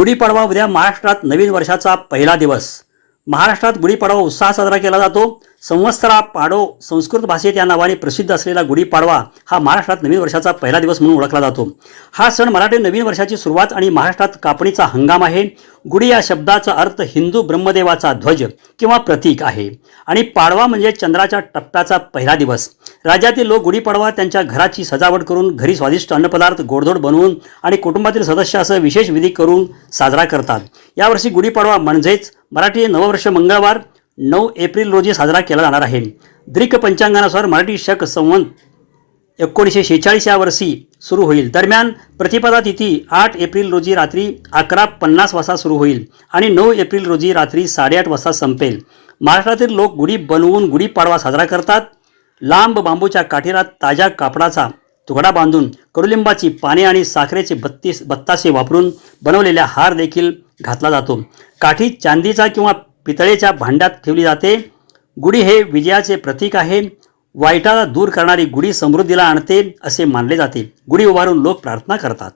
गुढीपाडवा उद्या महाराष्ट्रात नवीन वर्षाचा पहिला दिवस. महाराष्ट्रात गुढीपाडवा उत्साह साजरा केला जातो. संवत्सरा पाडो संस्कृत भाषेत या नावाने प्रसिद्ध असलेला गुढीपाडवा हा महाराष्ट्रात नवीन वर्षाचा पहिला दिवस म्हणून ओळखला जातो. हा सण मराठी नवीन वर्षाची सुरुवात आणि महाराष्ट्रात कापणीचा हंगाम आहे. गुढी या शब्दाचा अर्थ हिंदू ब्रह्मदेवाचा ध्वज किंवा प्रतीक आहे. आणि पाडवा म्हणजे चंद्राच्या टप्प्याचा पहिला दिवस. राज्यातील लोक गुढीपाडवा त्यांच्या घराची सजावट करून घरी स्वादिष्ट अन्नपदार्थ गोडधोड बनवून आणि कुटुंबातील सदस्यासह विशेष विधी करून साजरा करतात. यावर्षी गुढीपाडवा म्हणजेच मराठी नववर्ष मंगळवार नऊ एप्रिल रोजी साजरा केला जाणार आहे. द्रिक पंचांगानुसार मराठी शक संवंत एकोणीसशे शेहेचाळीस या वर्षी सुरू होईल. दरम्यान प्रतिपदा तिथी आठ एप्रिल रोजी रात्री अकरा पन्नास वाजता सुरू होईल आणि नऊ एप्रिल रोजी रात्री साडेआठ वाजता संपेल. महाराष्ट्रातील लोक गुढी बनवून गुढीपाडवा साजरा करतात. लांब बांबूच्या काठीला ताज्या कापडाचा तुकडा बांधून कडुलिंबाची पाने आणि साखरेचे बत्तीस बत्तासे वापरून बनवलेल्या हार देखील घातला जातो. काठी चांदीचा किंवा पितळेच्या भांड्यात ठेवली जाते. गुढी हे विजयाचे प्रतीक आहे. वाईटाला दूर करणारी गुढी समृद्धीला आणते असे मानले जाते. गुढी उभारून लोक प्रार्थना करतात.